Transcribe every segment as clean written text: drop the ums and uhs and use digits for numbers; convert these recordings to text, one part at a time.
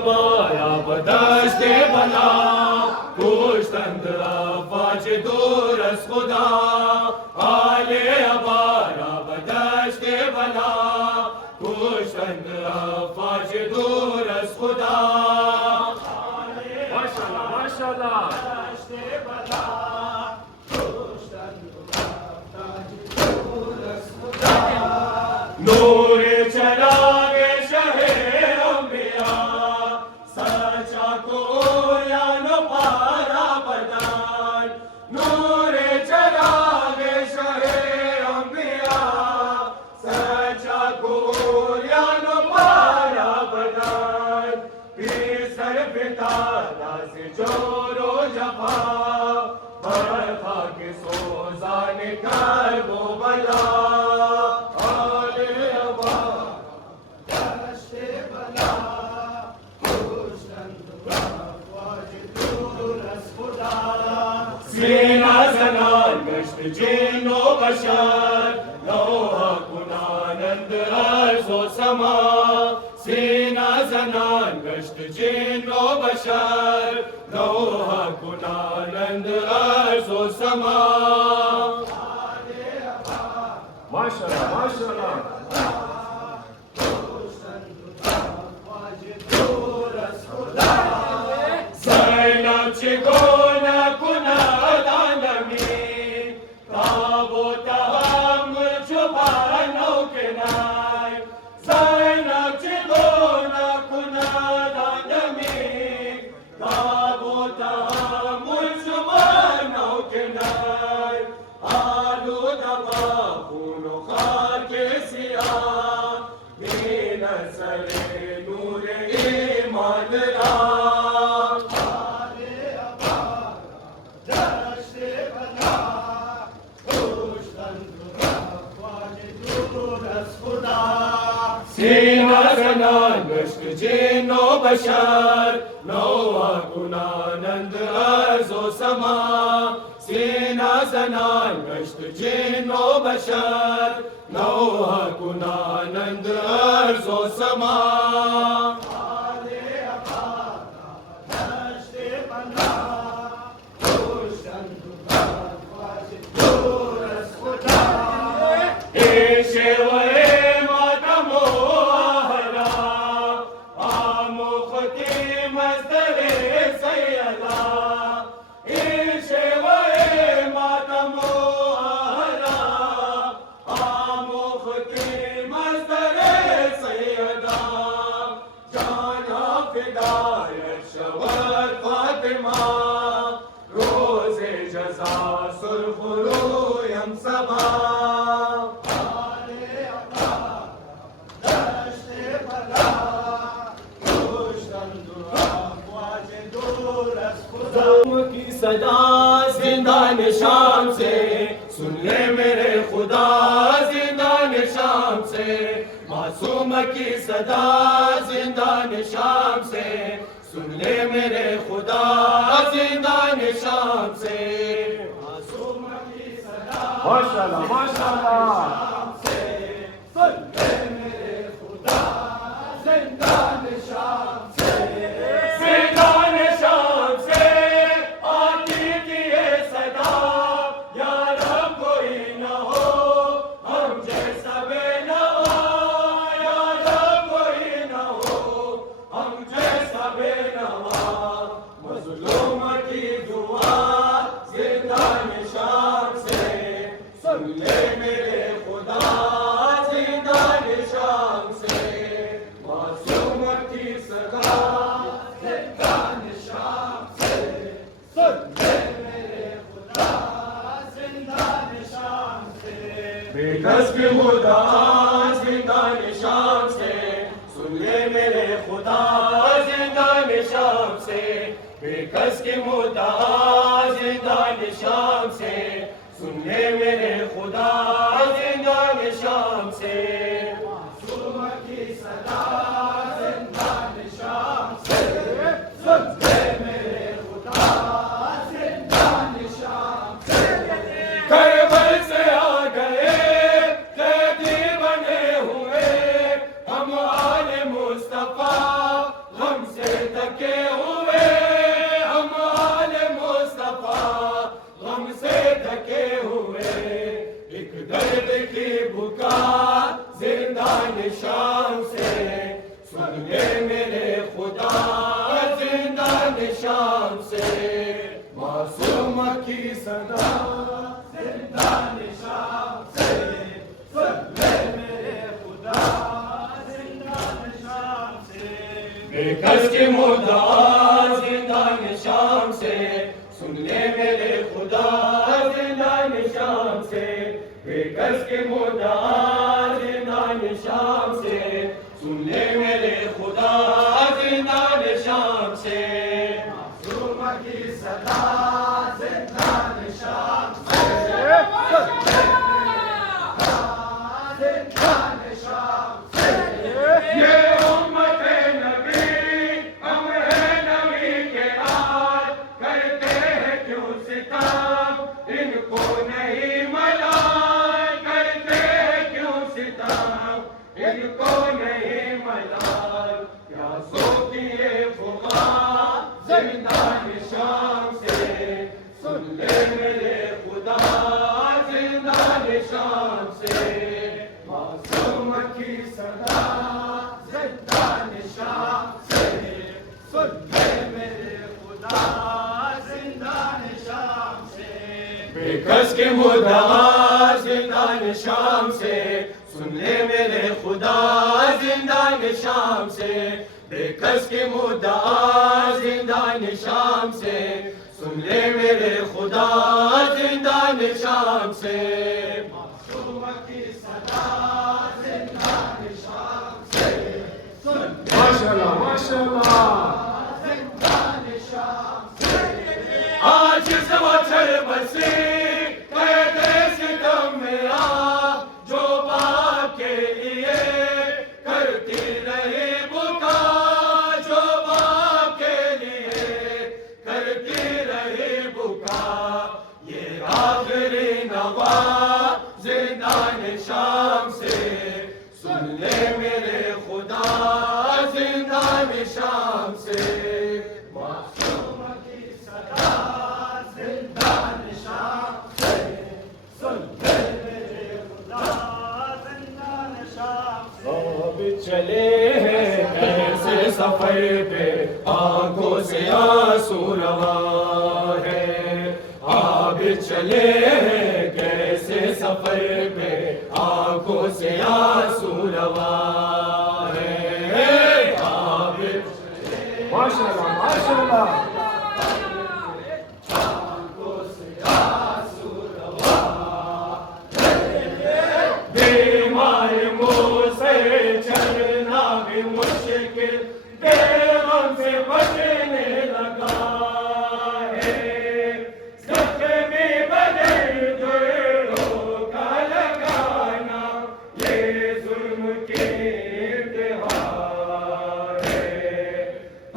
abaya बदश्ते बला कुश्तंद अफवाज दूर अस खुदा आले अबाया बदश्ते बला कुश्तंद अफवाज दूर अस खुदा माशाअल्लाह माशाअल्लाह नूर चरागे शहे अंबिया सचा को या नो पारा बदान नूर चरागे शहे अंबिया सचा को या नो पारा बदान पीसर पिता से जोरो जफा बरखा के सोजान कर वो बला सीना जनान गश्त जिनो बशर लोहा कुनानंद अर्ज़ो समा सीना जनान गश्त जिनो बशर लोहा कुनानंद अर्ज़ो समा माशाअल्लाह माशाअल्लाह सीना जनान गश्त जिनो बशर लोहा कुनानंद अर्ज़ो समा सीना जनान गश्त जिनो बशर लोहा कुनानंद अर्ज़ो समा रोज़े जज़ा सुरखुरू यम सबा की सदा जिंदान शाम से सुन ले मेरे खुदा जिंदान शाम से मासूम की सदा जिंदान शाम से सुन ले मेरे खुदा जिंदान शाम से मासूम की सदा माशाअल्लाह माशाअल्लाह से सुन ले मेरे खुदा जिंदान शाम से जिंदान शाम से आती थी ये सदा या रब कोई न हो हम जैसा बेनवा या रब कोई न हो हम जैसा बेनवा मज़लूम की दुआ जिंदान शाम से सुन ले मेरे खुदा जिंदान शाम से मासूम की सदा जिंदान शाम से सुन ले मेरे खुदा जिंदान शाम से बेकस की खुदा जिंदान शाम से सुन ले मेरे खुदा जिंदान शाम से बेकस की मुद्दा जिंदान शाम से सुन ले मेरे खुदा जिंदान शाम से मासूम की सदा जिंदान शाम से सुन ले मेरे खुदा जिंदान शाम से करबल से आ गए कैदी बने हुए हम आले मुस्तफा गम से ले मेरे खुदा जिंदा निशान से, मासूम की सदा जिंदा निशान से, सुन ले मेरे खुदा जिंदा निशान से, बेकस की मुद्दा जिंदा निशान से, सुन ले मेरे खुदा जिंदा निशान से, बेकस की मुद्दा जिंदा निशान से, सुन ले मेरे खुदा जिंदा निशान से, मासूम की सदा जिंदा निशान से, जिंदा निशान से, ये उम्मत नबी हम है नबी के आज, करते हैं क्यों सितम इनको नहीं मलाल, करते हैं क्यों सितम इनको नहीं मलाल, प्यासों की ये फुगा जिंदा निशान से, सुन ले मेरे खुदा जिंदा निशान से, मासूम की सदा जिंदा निशान से, सुन ले मेरे खुदा जिंदा निशान से, बेकस के मुद्दा जिंदा निशान से, सुन ले मेरे खुदा जिंदा निशान से, बेकस के मुद्दा जिंदा निशान से, सुन ले मेरे खुदा जिंदा निशान से, मासूम की सदा जिंदा निशान से, सुन माशाअल्लाह माशाअल्लाह जिंदा निशान से, आज समाचार बसे कहते सितम मेरा जो बाप के लिए करती रही बुका, जो बाप के लिए करती रही बुका, ये आखिरी नवा जिंदा निशान से, सुन ले मेरे खुदा जिंदा निशान से, मासूम की सदा जिंदा निशान से, सुन ले मेरे खुदा जिंदा निशान से, अब चले हैं कैसे सफर पे आंखों से आंसू रवा है, अब चले हैं कैसे सफर पे आंखों से आंसू रवा है, अब माशाअल्लाह माशाअल्लाह आंखों से आंसू रवा, बीमार मुँह से चलना भी मुश्किल, बेगम से बचने लगा है, ज़ख्मी बदन दिलों का लगाना, ये जुल्म की इंतहा है,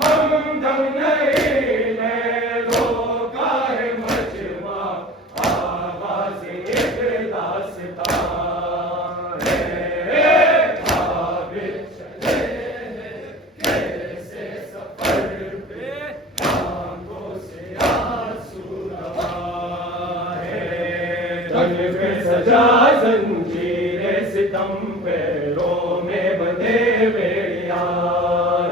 हमदम नहीं लहरों का है मजमा, आवाज़ एक दास्तां है, आबिद चले कैसे सफर पे आंखों से आंसू रवा है, तन पे सजा जंजीरे सितम पैरों में बंधे बेड़िया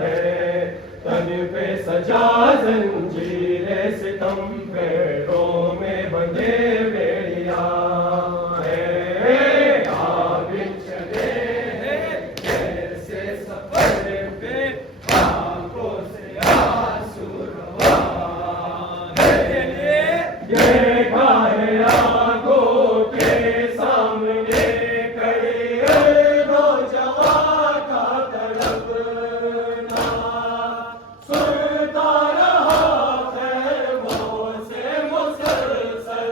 है, तन पे सजा जंजीरे सितम पैरों में बंधे बेड़िया है, आबिद चले कैसे सफर पे आंखों से आंसू रवा है, ये गाहे आंखों के सामने खड़ी दो जवां का तड़पना, सुनता रहा खैमों से मुसलसल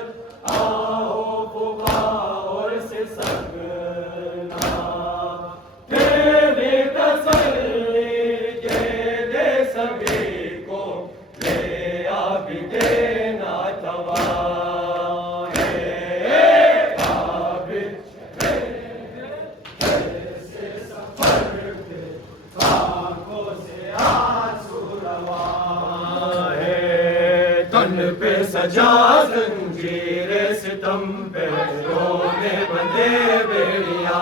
आओ पुकार से सकना, तेरी तसल्ली के दे सभी को ले आ भी देना तवा है, आबिद कैसे सफर पे आंखों से आंसू रवा है, तन पे सजा जंजीरे सितम पैरों में बंधे बेड़िया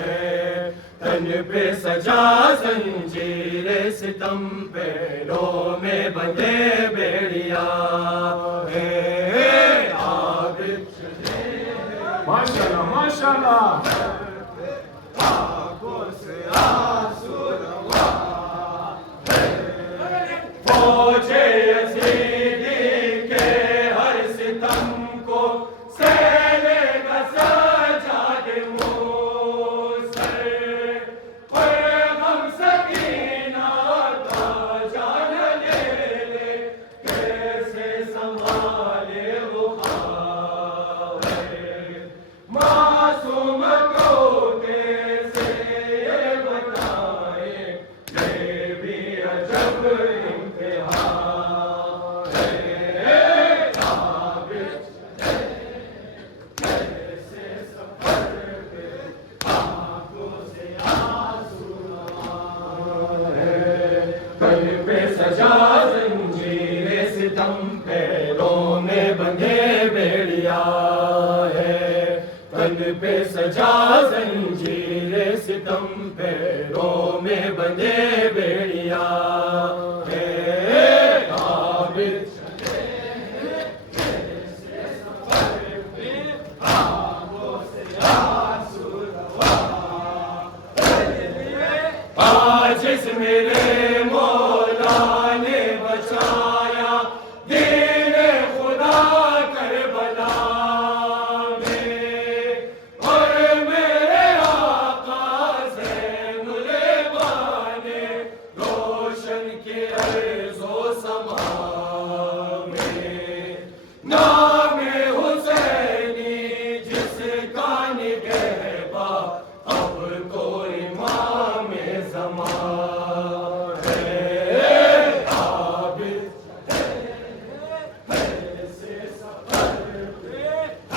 है, तन पे सजा जंजीर सितम पैरों में बंधे बेड़िया है आबिद माशाल्लाह माशाल्लाह आंखों से आंसू रवा पहुंचे यजीदी के हर सितम को सहले का सजाद मूसर पैगम सकीना का जान ले ले कैसे संभाले वो खाए मासूम को कैसे ये बताए ये भी अजब इम्तिहान है आबिद कैसे सफर पे आंखों से आंसू है कल पे सजा जंजीर सितम पैरों में बंधे बेड़िया है कल पे सजा जंजीर सितम पैरों में बंधे बेड़िया है आबिद आज इस मेरे मौला ने बचाया दीन खुदा करबला में और मेरे आका ज़ैनुल ने रोशन किया अर्ज़ो समा में नाम हुसैनी जिसका निगहबा अब कोई इमाम ज़मान है आबिद ऐसे सफर पे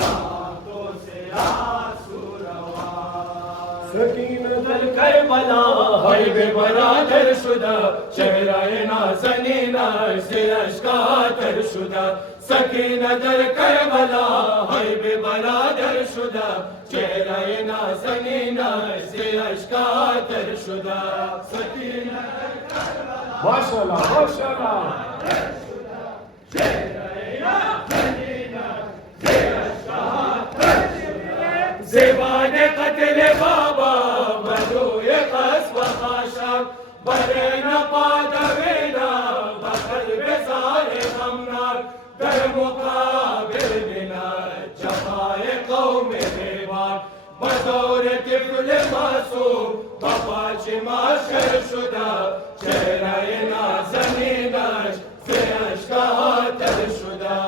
आंखों से आंसू रवा सकीनतुल करबला हाय बेबरादर शुदा चेहराए नाज़नीना से अश्कातर शुदा सकीनतुल करबला हाय बेबरादर शुदा चेहराए नाज़नीना से अश्कातर शुदा सकीनतुल करबला माशाल्लाह माशाल्लाह ज़ेबान क़त्ल बाबा मदोए क़स्ब ख़ाशम बरे न पादवेना बखल बेज़ारे ग़मनाक दर मुक़ाबिल बिना जफ़ाए क़ौम बेबाक बदौर तिफ़्ल मासूम बपाच माशर शुदा चेहराए नाज़नीनाश से अश्कातर शुदा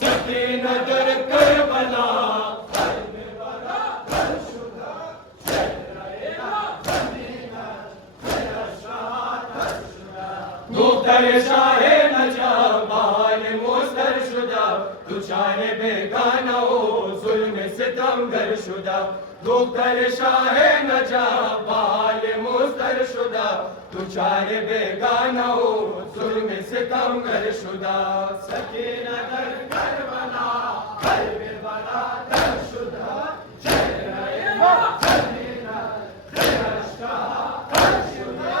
सकीनतुल करबला दुख्तर शाहे नजाब बाल मुस्तर शुदा दुचारे बेगाना हो जुल्म सितमगर शुदा दुख्तर शाहे नजाब बाल मुस्तर शुदा दुचारे बेगाना हो जुल्म सितमगर शुदा सकीनतुल करबला क़ल्ब बरादर शुदा चेहरे नाज़नीना से अश्कातर शुदा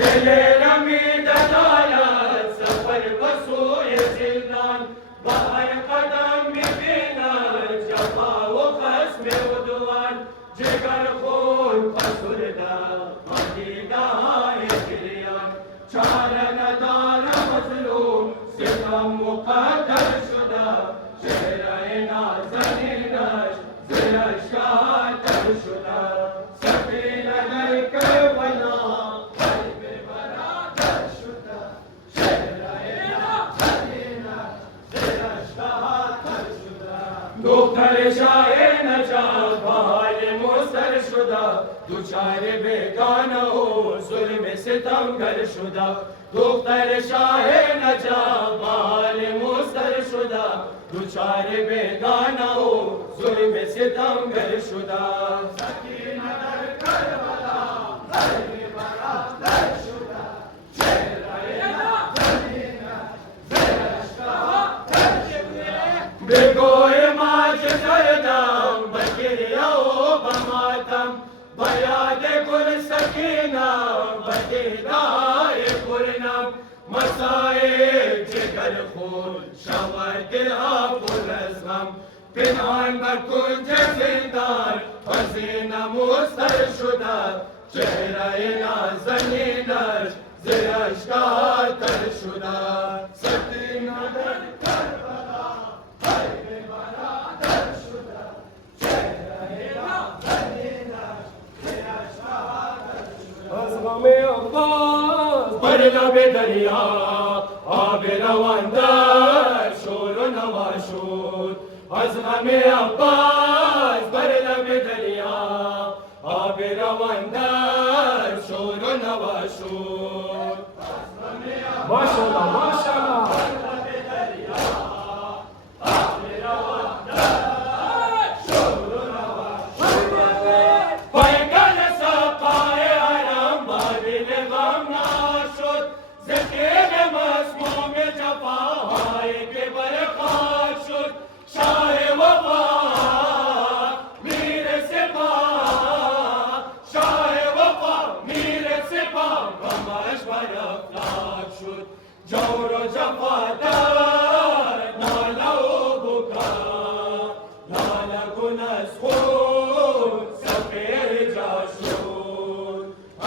दिले सफर बसोए जिन्नान बाहर कदम में बिना जफा वो खस्म उद्वान जिगर खून फसुरदा मदीना है गिरियान चालन दार मजलूम सितम मुक़द्दर शुदा चेहरे नाज़नीना से अश्कातर शुदा सकीनतुल करबला दुख्तर शाहे नजाब बाल मुस्तर शुदा दुचारे बेगाना हो जुल्म सितमगर शुदा दुख्तर शाहे नजाब बाल मुस्तर शुदा दुचारे बेगाना हो जुल्म सितमगर शुदा सकीनतुल करबला क़ल्ब बरादर शुदा चेहरे नाज़नीना से अश्कातर शुदा बेगोए माज दर्दाम बकिरिया ओ बमातम बयाद कुल सकीना मसाए जिगर खून शवर दिल आपुल गम पिनान बकुंज जिंदार हसीना मुस्तर शुदा चेहरा नाज़नीनर ज़िरश का तर शुदा सकीना दर करबला हाय बेबरा दर शुदा चेहरा नाज़नीनर ज़िरश का तर शुदा अज़ग़म-ए अब्बास पर लबे दरिया आबे रवांदर शोर व नवा शोर अज़ग़म-ए अब्बास पर लबे दरिया आबे रवांदर शोर व नवा शोर माशाअल्लाह माशाअल्लाह जौर जफादार नाला बुका नाला गुनस्खोर सफेर जाशूर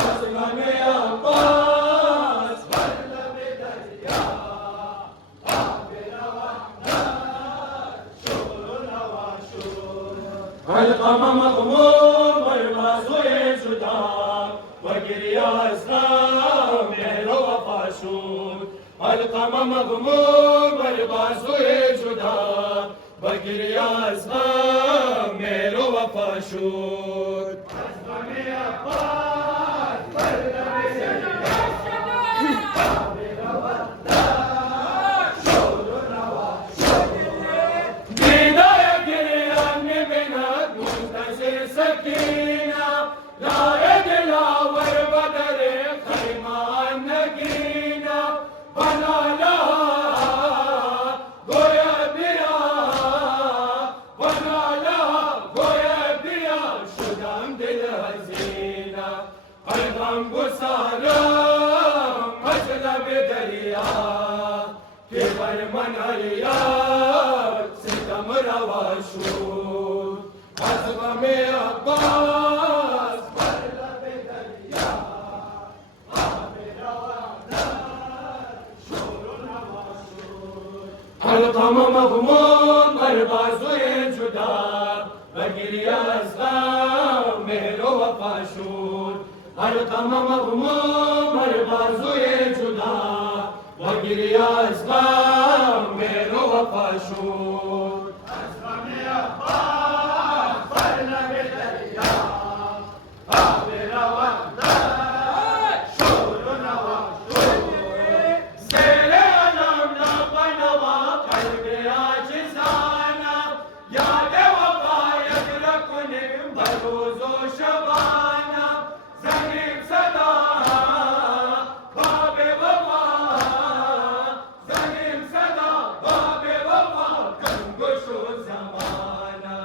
अज़ग़म-ए अब्बास पर लबे दरिया आबे रवांदर शोर व नवा शोर अलक़मा मग़मूम बर बाज़ुए जुदा वगिरिया अस्लाम मेहरो वफ़ा शूर अलक़मा मग़मूम बर बाज़ुए जुदा बगिरिया अस्लाम मेरो वफ़ा शूर अज़ग़म-ए अब्बास पर लबे दरिया आबे रवांदर शोर व नवा शोर दीदार गिरिया में बिनत मुंतज़िर सकीना लाए दिलावर बदरे खैमान नगीना बना लहा गोया बिया बना लहा गोया बिया शुदाम दिल हसीना अलगम गुसारा मजलब दरिया के बर मनरिया सितम रवा शूर अज़ग़म-ए अब्बास पर लबे दरिया आबे रवांदर शोर व नवा शोर अलक़मा मग़मूम बर बाज़ुए जुदा बगिरिया अस्लाम मेरो वफ़ा शूर अलक़मा मग़मूम बर बाज़ुए जुदा बगिरिया अस्लाम मेरो वफ़ा शूर अज़ग़म-ए अब्बास पर लबे दरिया आबे रवांदर शोर व नवा शोर ज़ेरे अलम नवा क़ल्बे आजिज़ाना याद वफ़ा यदरकुने बरोज़ व शबाना ज़नीम सदा बाबे वफ़ा ज़नीम सदा बाबे वफ़ा कंगुशो ज़माना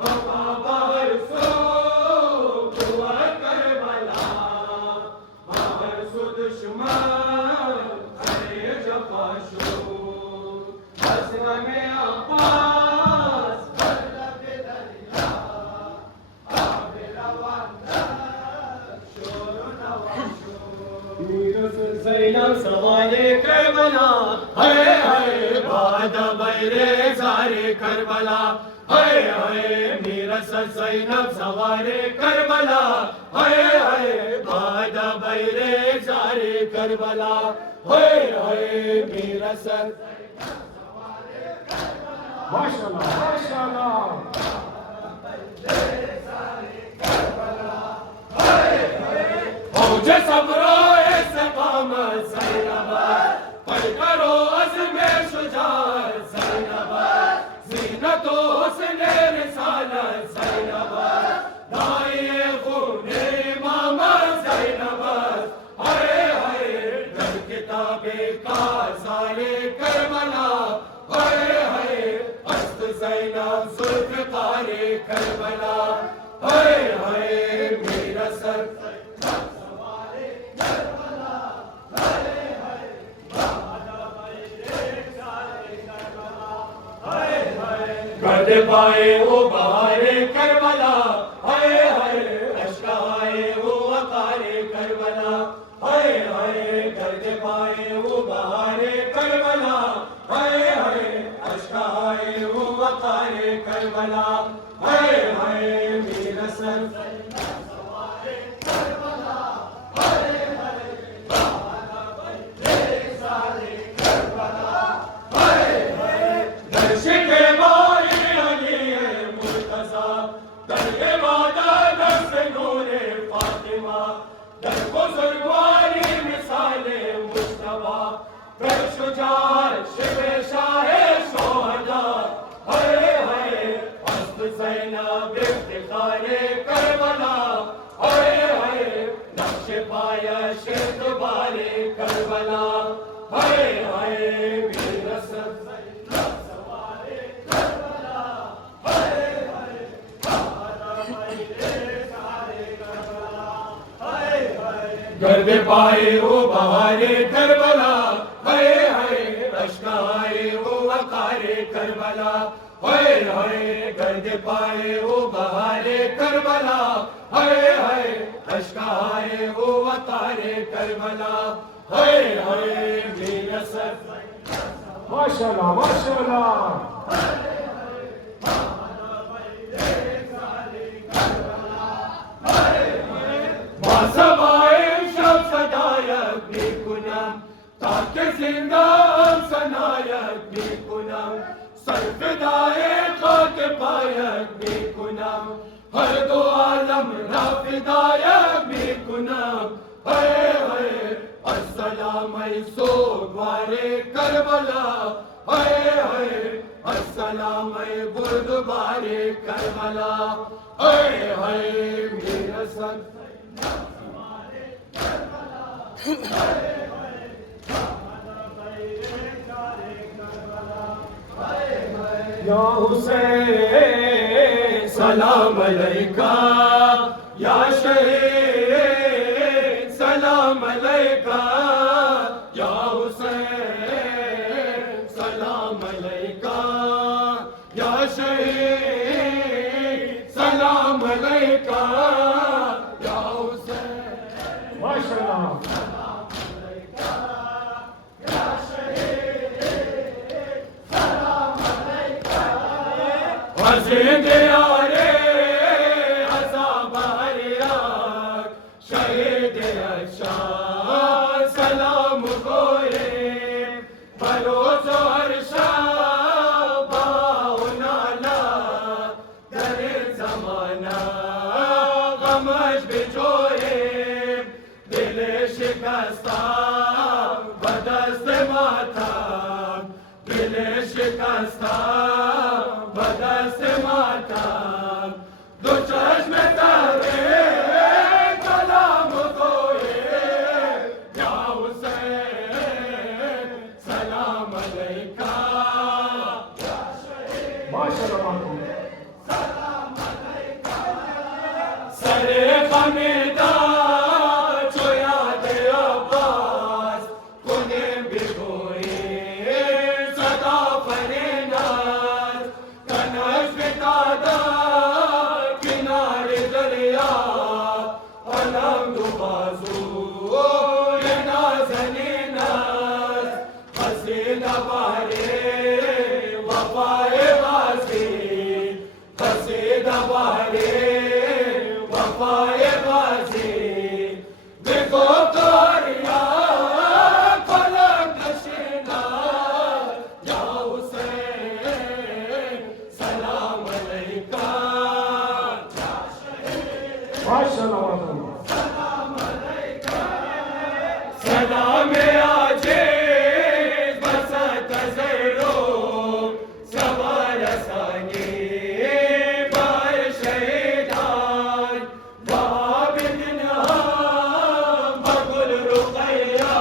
वफ़ा बाहर सो दुआ करबला बाहर सो दुश्मन करे जफ़ा शूर अज़ग़म-ए अब्बास पर लबे दरिया आबे रवांदर शोर व नवा शोर मीरस ज़ैनब सवारे करबला हाय हाय बाद बैरे ज़ारे करबला हाय हाय मीरस ज़ैनब सवारे करबला हाय हाय बाद बैरे ज़ारे करबला हाय हाय मीरस माशाअल्लाह माशाअल्लाह फौज सब्रो इस्तक़ामत ज़ैनब पर करो अज़्म-ए शुजाअत ज़ैनब ज़ीनत व हुस्न-ए रिसालत ज़ैनब दाए खूने इमामत ज़ैनब हाय हाय दर किताबे काज़ारे करबला हाय हाय अस्त ज़ैनब ज़ुल्फ़िकारे करबला हाय हाय मेरा सर गर्द पाए वो बहारे करबला, हाय हाय अश्क आए वो वकारे करबला, हाय हाय गर्द पाए वो बहारे करबला, हाय हाय अश्क आए वो वकारे करबला, हाय हाय मीर सर करबला, हाय हाय वीर सब सवारे करबला, हाय हाय सारे करबला, हाय हाय गर्द पाए वो बहारे करबला, हाय हाय अश्क आए वो वकारे करबला, हाय हाय गर्द पाए वो बहारे करबला, हाय हाय अश्क आए वो वकारे करबला, हाय हाय वीर सब माशाल्लाह माशाल्लाह बासमाए शब सदायक बिकुनम, ताके जिंदा सनायक बिकुनम, सरफिदाए खाक पायक बिकुनम, हर दो आलम राफिदायक बिकुनम, हाय हाय अस्सलाम सोगवारे करबला, हाय हाय अस्सलाम बुर्दबारे करबला, हाय हाय मेरा सन या हुसैन सलाम अलैका या शहीद, सलाम अलैका या हुसैन, सलाम अलैका या शहीद, सलाम अलैका या हुसैन, माशाल्लाह जिंदे आरे अज़ाब हरियाक, शहीद अच्छा सलाम गोरे, बरोज हर शाबाउनाला, दरे जमाना गमश बिजोरे, दिले शिकस्ता बदस्त माथा, दिले शिकस्ता बदस्त माता, दो चश्म तारे कलाम कोए, या हुसैन सलाम अलैका, माशाल्लाह सरे खमीदा जो याद अब्बास, कुने भिगोए सदा फरेनाज, कनश बितादा किनारे दरिया, अलम दो बाजू ये नाज़नीनाज, हसीना बारे वफाए बाज़ी, हसीना बारे वफाए बाज़ी, देखो तारिया फलक नशीना, या हुसैन सलाम अलैका, माशाल्लाह सलाम आजे बसत ज़रो, सवार सानी बार शहीदान, बाबिन बगुल रुक़ैया,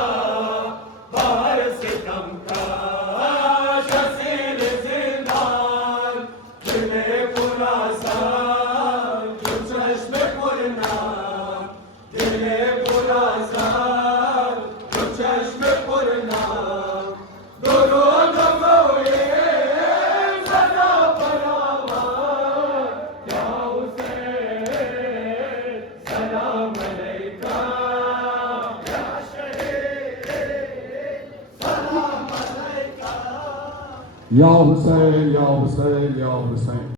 बाहर सितम का शसील ज़िंदान, दिले खुरासान जो चश्म पुरनाम, दिले खुरासान जो चश्म पुरनाम, दुरूद फ़ौए सदा बराबर, या हुसैन या हुसैन या हुसैन